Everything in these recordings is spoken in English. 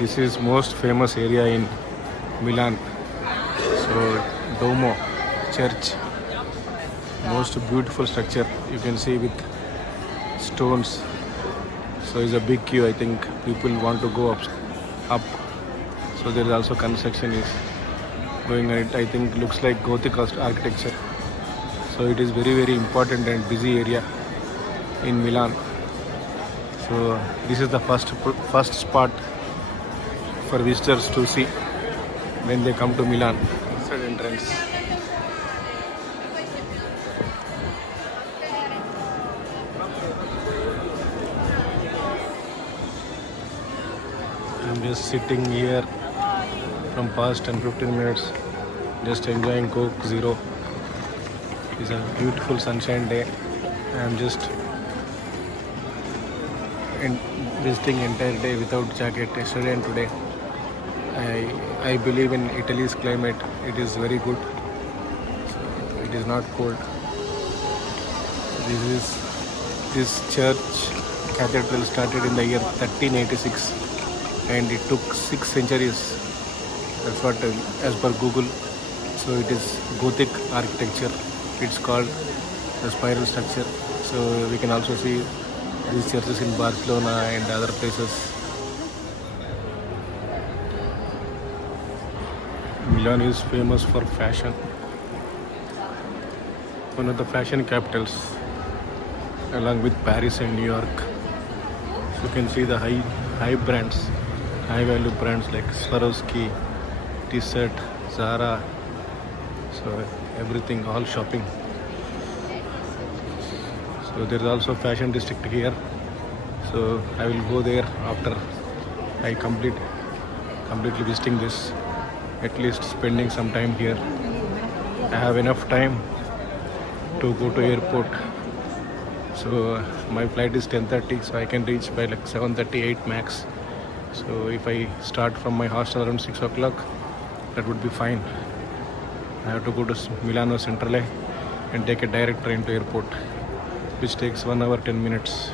This is most famous area in Milan. So Duomo church, most beautiful structure you can see with stones. So it's a big queue. I think people want to go up. So there is also construction is going on. It I think looks like Gothic architecture. So it is very important and busy area in Milan. So this is the first spot for visitors to see when they come to Milan. Inside entrance. I'm just sitting here from past 10-15 minutes, just enjoying Coke Zero. It's a beautiful sunshine day. I'm just visiting entire day without jacket yesterday and today. I believe in Italy's climate. It is very good. So it is not cold. This church cathedral started in the year 1386 and it took 6 centuries. That's what as per Google. So it is Gothic architecture. It's called the spiral structure. So we can also see these churches in Barcelona and other places. Milan is famous for fashion. One of the fashion capitals along with Paris and New York. So you can see the high brands, high value brands like Swarovski, T-shirt, Zara. So everything, all shopping. So there is also fashion district here. So I will go there after I completely visiting this. At least spending some time here. I have enough time to go to airport. So my flight is 10:30, so I can reach by like 7:38 max. So if I start from my hostel around 6 o'clock, that would be fine. I have to go to Milano Centrale and take a direct train to airport, which takes 1 hour 10 minutes.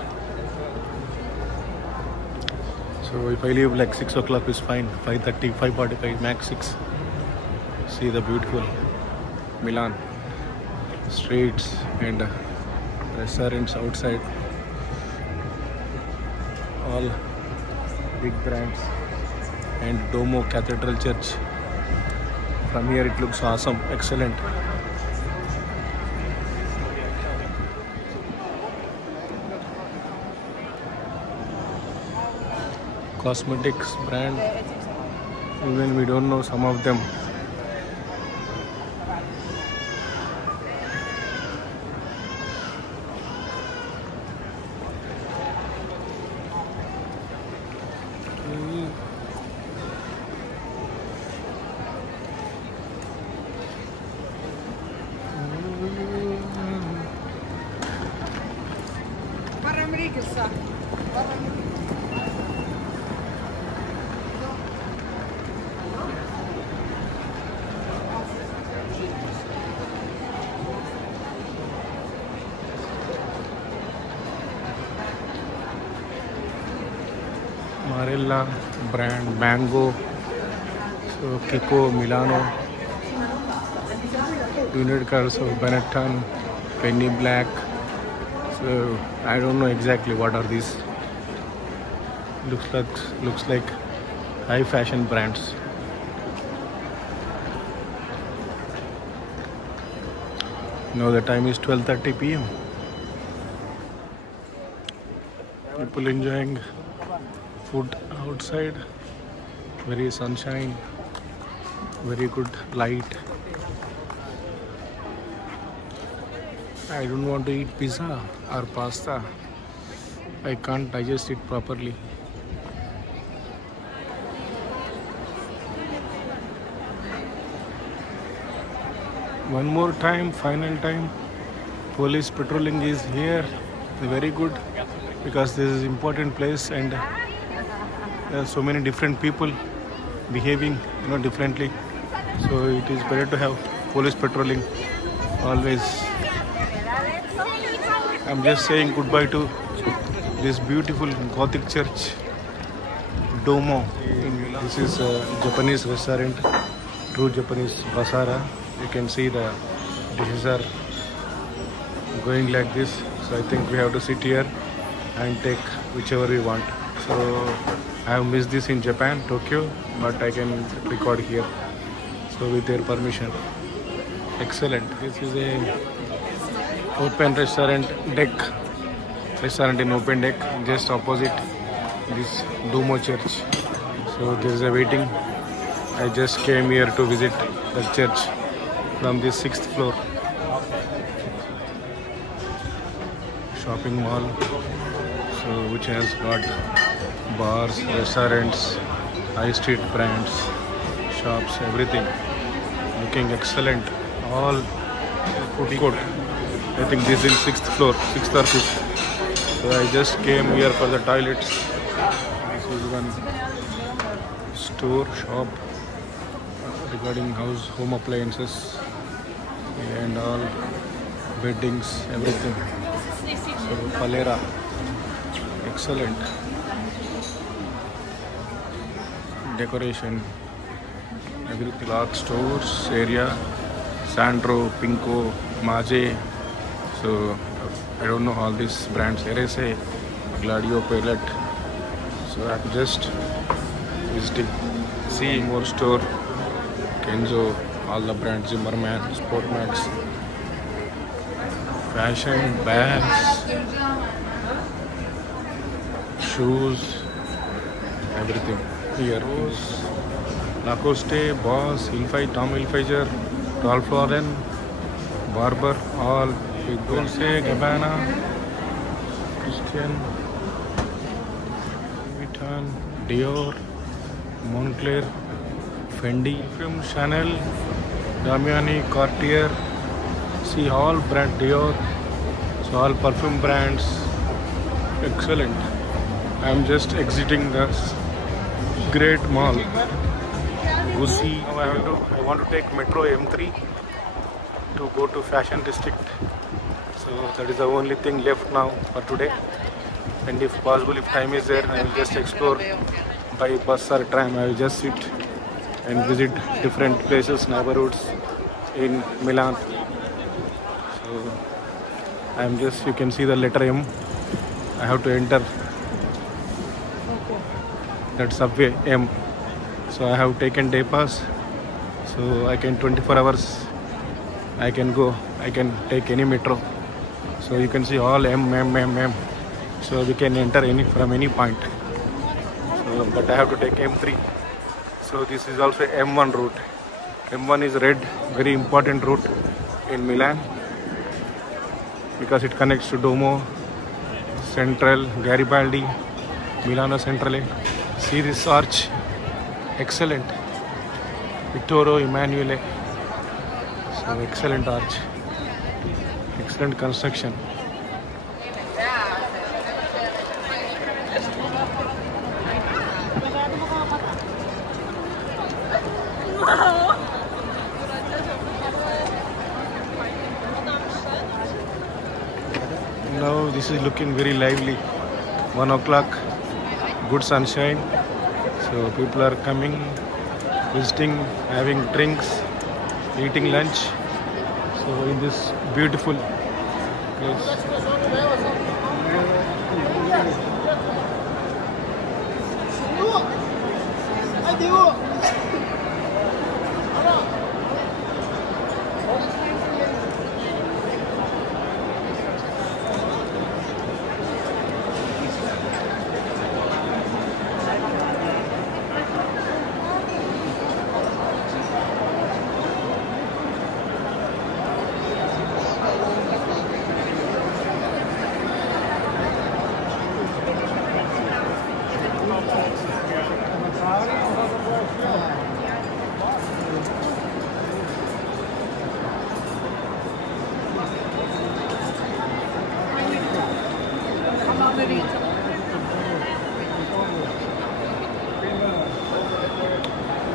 So if I leave like 6 o'clock is fine, 5:30, 5:45, max 6. See the beautiful Milan streets and restaurants outside. All big brands and Duomo Cathedral Church. From here it looks awesome, excellent. Cosmetics brand, even we don't know some of them. Marella brand, Mango, so Kiko, Milano, United Colors of Benetton, Penny Black. So I don't know exactly what are these. Looks like high fashion brands. Now the time is 12:30 p.m. People enjoying food outside. Very sunshine, very good light. I don't want to eat pizza or pasta. I can't digest it properly. One more time, final time. Police patrolling is here. Very good, because this is important place and there are so many different people behaving, differently. So it is better to have police patrolling always. I'm just saying goodbye to this beautiful Gothic church, Domo. This is a Japanese restaurant, true Japanese basara. You can see the dishes are going like this. So I think we have to sit here and take whichever we want. So I have missed this in Japan, Tokyo, but I can record here. So with their permission. Excellent. This is a open restaurant deck. Restaurant in open deck, just opposite this Duomo church. So there is a waiting. I just came here to visit the church from the 6th floor. Shopping mall, so which has got bars, restaurants, high street brands, shops, everything. Looking excellent. All food court. I think this is 6th floor, 6th or 5th. So I just came here for the toilets. This is one store, shop regarding home appliances and all beddings, everything. So Palera, excellent. Decoration, everything. Clock stores area, Sandro, Pinko, Maje. So I don't know all these brands. RSA, Gladio, Pilot. So I'm just visiting. See more store. Kenzo, all the brands. Zimmerman, Sportmax, fashion, bags, shoes, everything. Here is Lacoste, Boss, Hilfiger, Tommy Hilfiger, Ralph Lauren, Barber, all. Dolce, Gabbana, Christian, Vuitton, Dior, Moncler, Fendi, Perfume, Chanel, Damiani, Cartier. See all brand Dior. So all perfume brands. Excellent. I am just exiting this great mall. Gucci. Now I want to take Metro M3 to go to Fashion District. So that is the only thing left now for today. And if possible, if time is there, I will just explore by bus or tram. I will just sit and visit different places, neighborhoods in Milan. So I am just, you can see the letter M. I have to enter that subway M. So I have taken day pass. So I can 24 hours. I can go. I can take any metro. So you can see all M. So we can enter from any point. So, but I have to take M3. So this is also M1 route. M1 is red, very important route in Milan because it connects to Duomo, Central, Garibaldi, Milano Centrale. See this arch, excellent. Vittore Emanuele. So excellent arch, excellent construction. Now this is looking very lively. 1 o'clock, good sunshine. So people are coming, visiting, having drinks, eating lunch. So in this beautiful place.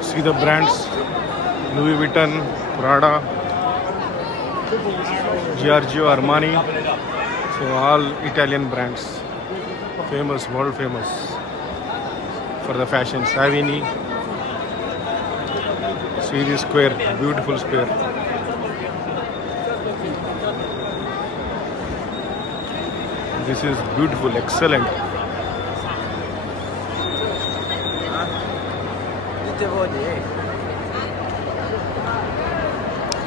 See the brands, Louis Vuitton, Prada, Giorgio Armani, so all Italian brands, famous, world famous. for the fashion. Savini. See this square, beautiful square. This is beautiful, excellent.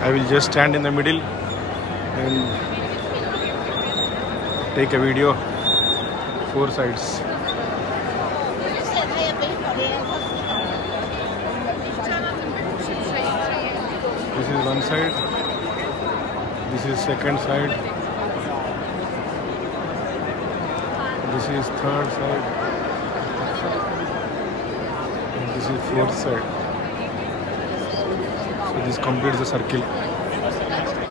I will just stand in the middle and take a video, 4 sides. This is one side, this is second side, this is third side, and this is fourth side. So this completes the circle.